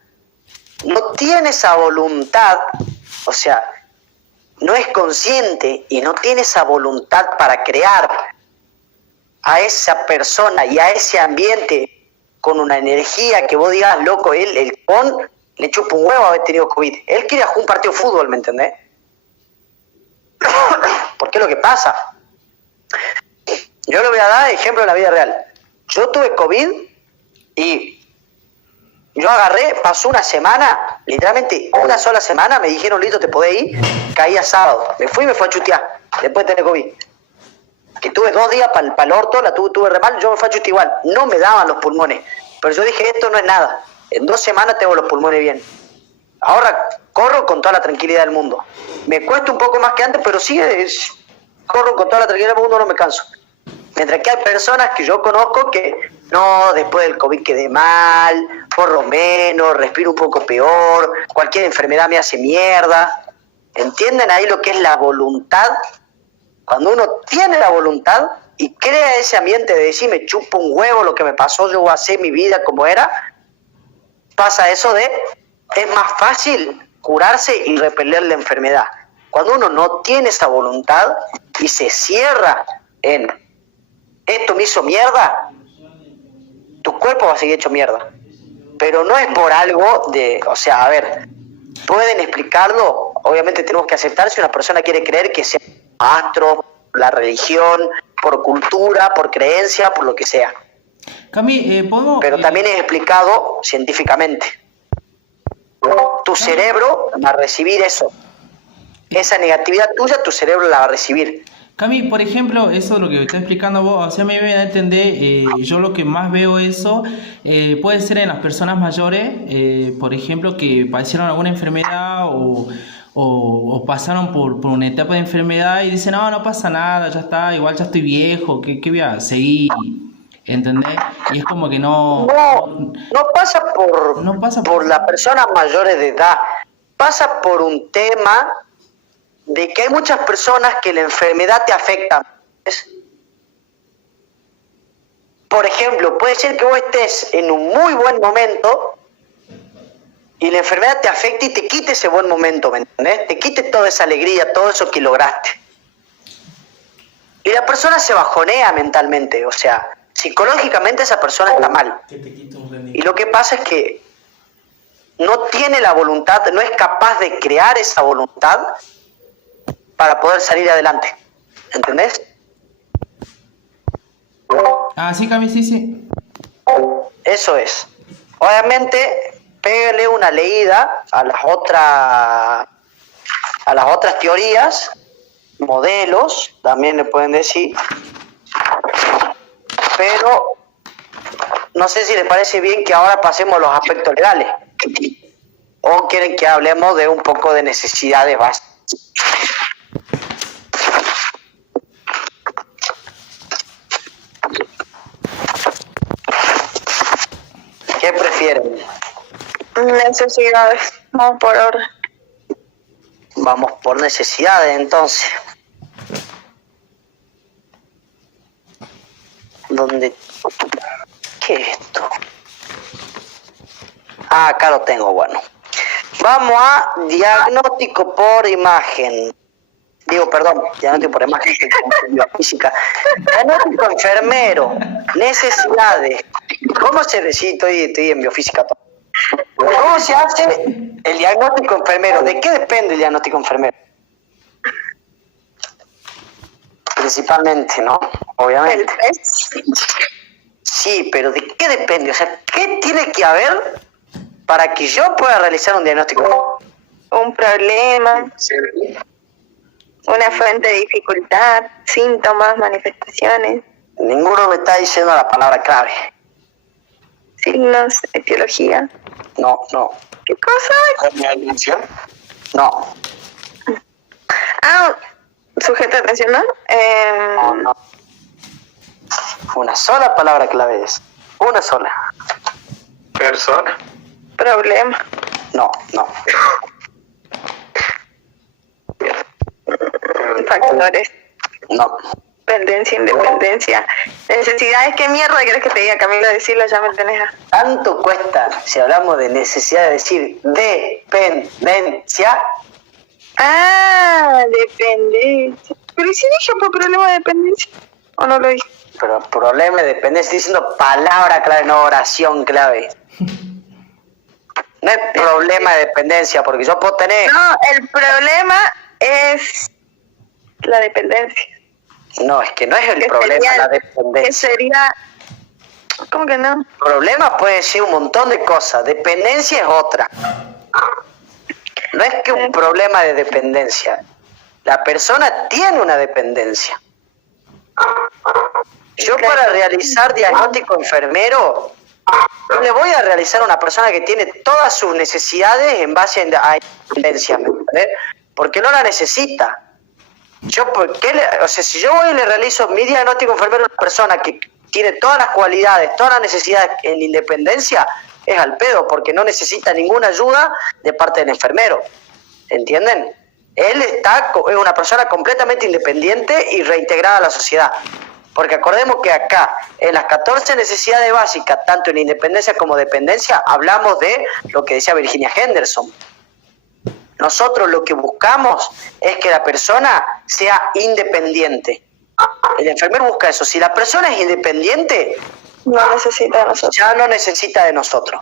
no tiene esa voluntad, o sea, no es consciente y no tiene esa voluntad para crear a esa persona y a ese ambiente con una energía que vos digas, loco, el con le chupa un huevo haber tenido COVID. Él quiere jugar un partido de fútbol, ¿me entendés? ¿Por qué es lo que pasa? Yo le voy a dar ejemplo de la vida real. Yo tuve COVID y yo agarré, pasó una semana, literalmente una sola semana, me dijeron, listo, te podés ir, caía sábado. Me fui y me fue a chutear, después de tener COVID. Que tuve 2 días para el orto, tuve re mal, yo me fui a chutear igual. No me daban los pulmones, pero yo dije, esto no es nada. En 2 semanas tengo los pulmones bien. Ahora corro con toda la tranquilidad del mundo. Me cuesta un poco más que antes, pero sí, corro con toda la tranquilidad del mundo, no me canso. Mientras que hay personas que yo conozco que no, después del COVID quedé mal, por lo menos, respiro un poco peor, cualquier enfermedad me hace mierda. ¿Entienden ahí lo que es la voluntad? Cuando uno tiene la voluntad y crea ese ambiente de decir, me chupo un huevo lo que me pasó, yo voy a hacer mi vida como era, pasa eso de, es más fácil curarse y repeler la enfermedad. Cuando uno no tiene esa voluntad y se cierra en, esto me hizo mierda, tu cuerpo va a seguir hecho mierda. Pero no es por algo de, o sea, a ver, pueden explicarlo, obviamente tenemos que aceptar si una persona quiere creer que sea astro, la religión, por cultura, por creencia, por lo que sea. Cami, ¿podemos...? Pero también es explicado científicamente. Tu cerebro va a recibir eso. Esa negatividad tuya, tu cerebro la va a recibir. Cami, por ejemplo, eso es lo que está explicando vos, o sea, me viene a entender, yo lo que más veo eso, puede ser en las personas mayores, por ejemplo, que padecieron alguna enfermedad o pasaron por una etapa de enfermedad y dicen, no pasa nada, ya está, igual ya estoy viejo, ¿qué voy a seguir? ¿Entendés? Y es como que no pasa por las personas mayores de edad, pasa por un tema de que hay muchas personas que la enfermedad te afecta. Por ejemplo, puede ser que vos estés en un muy buen momento y la enfermedad te afecte y te quite ese buen momento, ¿me entendés? Te quite toda esa alegría, todo eso que lograste. Y la persona se bajonea mentalmente, o sea, psicológicamente esa persona está mal. Y lo que pasa es que no tiene la voluntad, no es capaz de crear esa voluntad para poder salir adelante. ¿Entendés? Ah, sí, Cami, sí. Eso es. Obviamente, pégale una leída a las otras teorías, modelos, también le pueden decir, pero no sé si les parece bien que ahora pasemos a los aspectos legales, o quieren que hablemos de un poco de necesidades básicas. ¿Qué prefieren? Necesidades, vamos por orden. Vamos por necesidades, entonces. ¿Dónde? ¿Qué es esto? Ah, acá lo tengo, bueno. Vamos a diagnóstico por imagen. Diagnóstico por imagen, biofísica. Diagnóstico enfermero, necesidades. ¿Cómo se ve? Sí, estoy en biofísica. ¿Cómo se hace el diagnóstico enfermero? ¿De qué depende el diagnóstico enfermero? Principalmente, ¿no? Obviamente. Sí, pero ¿de qué depende? O sea, ¿qué tiene que haber para que yo pueda realizar un diagnóstico? Un problema, una fuente de dificultad, síntomas, manifestaciones. Ninguno me está diciendo la palabra clave. Signos, etiología. No. ¿Qué cosa? ¿Alimentación? No. Ah, Sujeto atencional. No, no. Una sola palabra clave es. Una sola. Persona. Problema. No, no. Factores. No. Dependencia, independencia. Necesidades. ¿Qué mierda quieres que te diga, Camilo? Decirlo, ya me tenés. Tanto cuesta, si hablamos de necesidad, de decir dependencia. Ah, dependencia. Pero ¿y si dije por problema de dependencia? ¿O no lo dije? Pero problema de dependencia, estoy diciendo palabra clave, no oración clave. No es problema de dependencia, porque yo puedo tener... No, el problema es la dependencia. No, es que no es el Que problema sería- la Que dependencia. sería... ¿Cómo que no? Problema puede ser un montón de cosas, dependencia es otra. No es que un problema de dependencia. La persona tiene una dependencia. Yo para realizar diagnóstico enfermero, no le voy a realizar a una persona que tiene todas sus necesidades en base a dependencia, ¿me entendés? Porque no la necesita. O sea, si yo voy y le realizo mi diagnóstico enfermero a una persona que tiene todas las cualidades, todas las necesidades en independencia, es al pedo, porque no necesita ninguna ayuda de parte del enfermero. ¿Entienden? Él es una persona completamente independiente y reintegrada a la sociedad. Porque acordemos que acá, en las 14 necesidades básicas, tanto en independencia como dependencia, hablamos de lo que decía Virginia Henderson. Nosotros lo que buscamos es que la persona sea independiente. El enfermero busca eso. Si la persona es independiente, No necesita de nosotros. ya no necesita de nosotros.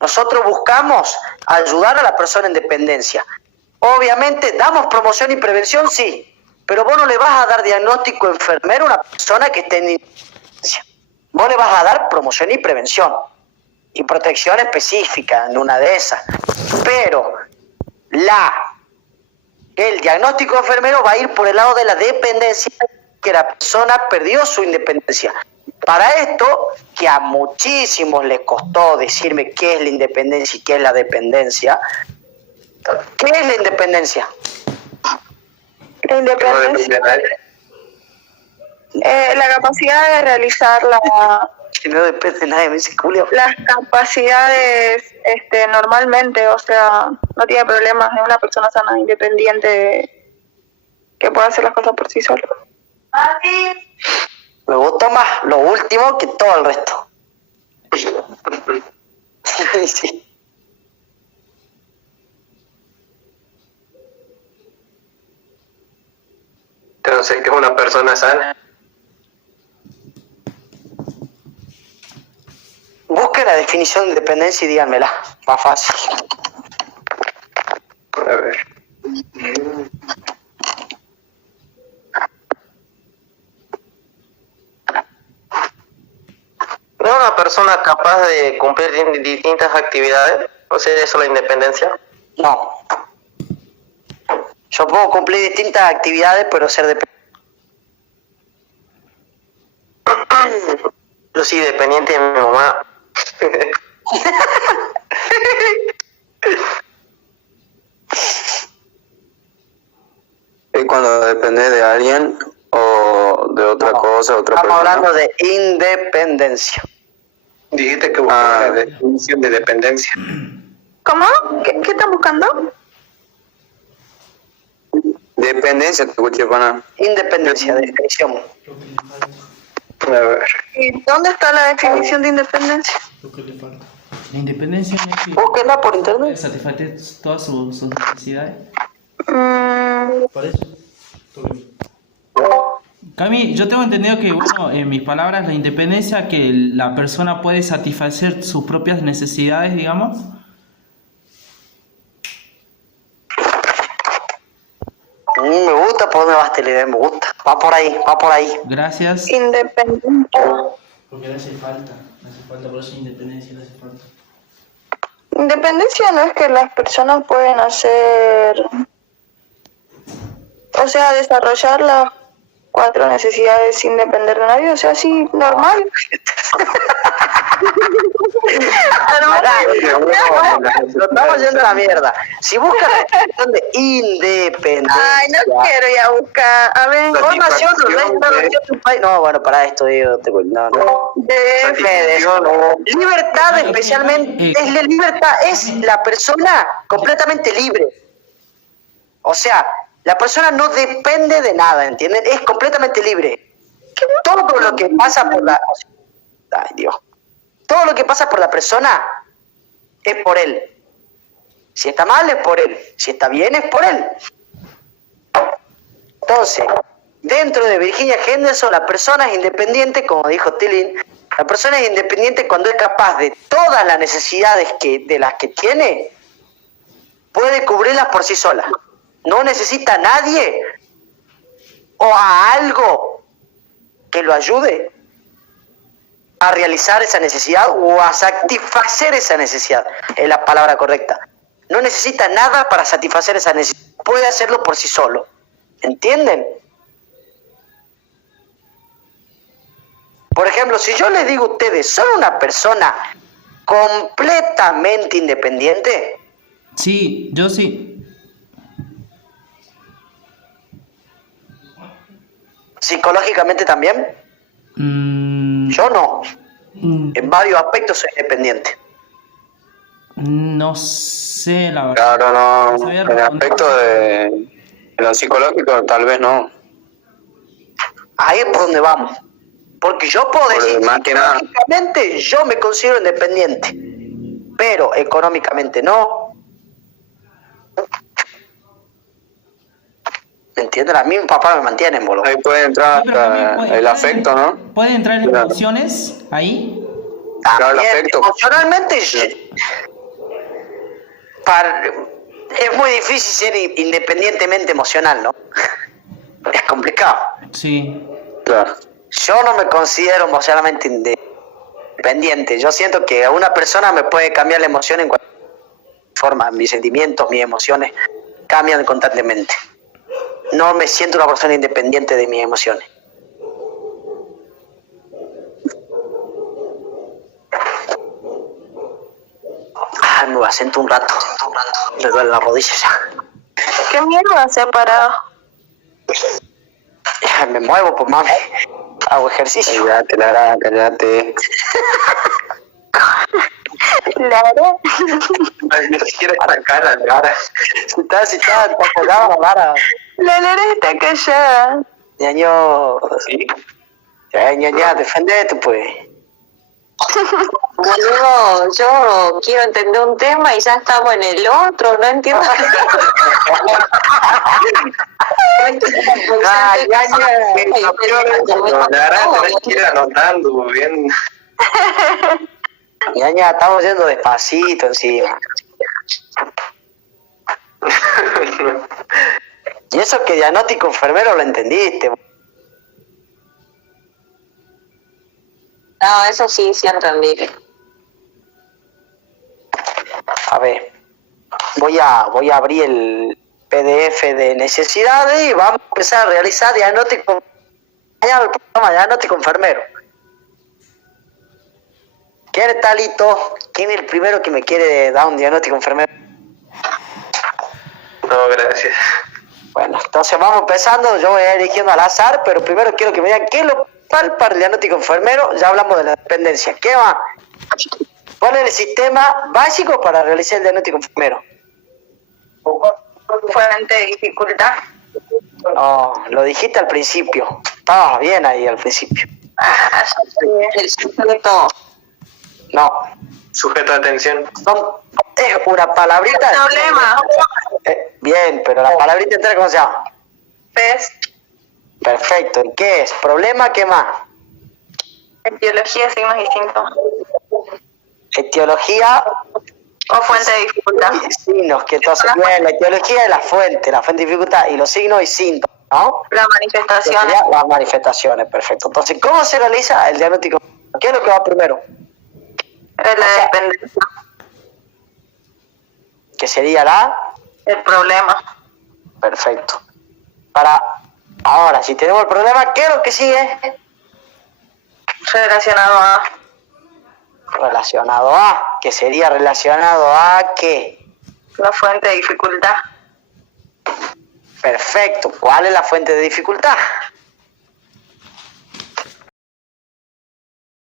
Nosotros buscamos ayudar a la persona en dependencia. Obviamente, damos promoción y prevención, sí, pero vos no le vas a dar diagnóstico enfermero a una persona que esté en independencia. Vos le vas a dar promoción y prevención y protección específica en una de esas. Pero el diagnóstico enfermero va a ir por el lado de la dependencia, que la persona perdió su independencia. Para esto, que a muchísimos les costó decirme qué es la independencia y qué es la dependencia. ¿Qué es la independencia? La independencia. La capacidad de realizar Que no depende de nadie, me dice Julio. las capacidades normalmente, o sea, no tiene problemas, es una persona sana, independiente, que puede hacer las cosas por sí sola. Me gustó más lo último que todo el resto. Sí. Entonces, que es una persona sana. Busquen la definición de dependencia y díganmela. Más fácil. A ver. ¿No es una persona capaz de cumplir distintas actividades? O sea, ¿eso es la independencia? No. Yo puedo cumplir distintas actividades, pero ser dependiente. Yo soy dependiente de mi mamá. Es cuando depende de alguien o de otra cosa, otra Estamos persona. hablando de independencia. Dijiste que buscaba la definición de dependencia. ¿Cómo? ¿Qué están buscando? Dependencia, te escuché, pana. Independencia, definición. A ver. ¿Y dónde está la definición de independencia? Lo que le falta. La independencia no es que Búsquenla por internet. satisfacer todas sus necesidades. Por eso. Cami, yo tengo entendido que, bueno, en mis palabras, la independencia, que la persona puede satisfacer sus propias necesidades, digamos. Me gusta, por dónde vas la idea, me gusta. Va por ahí, va por ahí. Gracias. Independiente. Porque le hace falta, por eso independencia le hace falta. Independencia no es que las personas pueden hacer, o sea, desarrollar las 4 necesidades sin depender de nadie, o sea, sí, normal. Pará, lo estamos yendo a la mierda. Si buscas la definición de independencia. Ay, no quiero ya buscar. A ver, Formación del Satisfacción resto de- de tu país. No, bueno, para esto digo, no. Satisfacción o Libertad especialmente, es la libertad, es la persona completamente libre. O sea, la persona no depende de nada, ¿entienden? Es completamente libre. Todo lo que pasa por la... Ay, Dios. Todo lo que pasa por la persona es por él. Si está mal es por él. Si está bien es por él. Entonces, dentro de Virginia Henderson, la persona es independiente, como dijo Tilling, la persona es independiente cuando es capaz de todas las necesidades de las que tiene, puede cubrirlas por sí sola. No necesita a nadie o a algo que lo ayude a realizar esa necesidad o a satisfacer esa necesidad, es la palabra correcta. No necesita nada para satisfacer esa necesidad, puede hacerlo por sí solo. ¿Entienden? Por ejemplo, si yo les digo a ustedes, ¿son una persona completamente independiente? Sí, yo sí. ¿Psicológicamente también? Mm, Yo no. mm, En varios aspectos soy independiente. no sé, la verdad. Claro, no. No sabía En el responder. aspecto de lo psicológico, tal vez no. Ahí es por donde vamos. Porque yo puedo Por decir, más que nada. psicológicamente yo me considero independiente, pero económicamente no. ¿Me entienden? A mí mi papá me mantiene, boludo. Ahí puede entrar Sí, pero también hasta el afecto, ¿no? ¿Puede entrar en Claro. emociones ahí? Claro, el También, afecto. emocionalmente, es muy difícil ser independientemente emocional, ¿no? Es complicado. Sí. Claro. Yo no me considero emocionalmente independiente. Yo siento que una persona me puede cambiar la emoción en cualquier forma. Mis sentimientos, mis emociones cambian constantemente. No me siento una persona independiente de mis emociones. Ah, me voy a sentar un rato. Me duele la rodilla ya. ¿Qué mierda se ha parado? Me muevo, pues mami. Hago ejercicio. Cállate, Lara, cállate. Claro. Ay, ni siquiera está cara, Lara. Si está colgada la vara. La Lara está callada. Ñaño. Sí. Ñaña, defendete, pues. Boludo, yo quiero entender un tema y ya estamos en el otro, no entiendo. No, Lara, tenés que ir anotando bien. Ñaña, estamos yendo despacito encima. Y eso que diagnóstico enfermero lo entendiste. No, eso sí entendí. A ver, voy a abrir el PDF de necesidades y vamos a empezar a realizar diagnóstico. Mañana el programa de diagnóstico enfermero. ¿Quién está listo? ¿Quién es el primero que me quiere dar un diagnóstico enfermero? No, gracias. Bueno, entonces vamos empezando. Yo voy a ir eligiendo al azar, pero primero quiero que me digan qué es lo principal para el diagnóstico enfermero. Ya hablamos de la dependencia. ¿Qué va? ¿Cuál es el sistema básico para realizar el diagnóstico enfermero? Fuente de dificultad. No, lo dijiste al principio. Estabas bien ahí al principio. Ah, El sujeto. No, Sujeto de atención. es una palabrita. problema. Bien, pero la palabrita entera, ¿cómo se llama? ¿Ves? Perfecto. ¿Y qué es? ¿Problema? ¿Qué más? Etiología, signos y síntomas. Etiología O fuente de dificultad. y signos, que entonces bien, la etiología es la fuente de dificultad, y los signos y síntomas, ¿no? Las Que manifestaciones. serían las manifestaciones, perfecto. Entonces, ¿cómo se realiza el diagnóstico? ¿Qué es lo que va primero? Es la dependencia. Que sería la... El problema. Perfecto. Ahora, si tenemos el problema, ¿qué es lo que sigue? Relacionado a Relacionado a, que sería relacionado a ¿qué? La fuente de dificultad. Perfecto. ¿Cuál es la fuente de dificultad?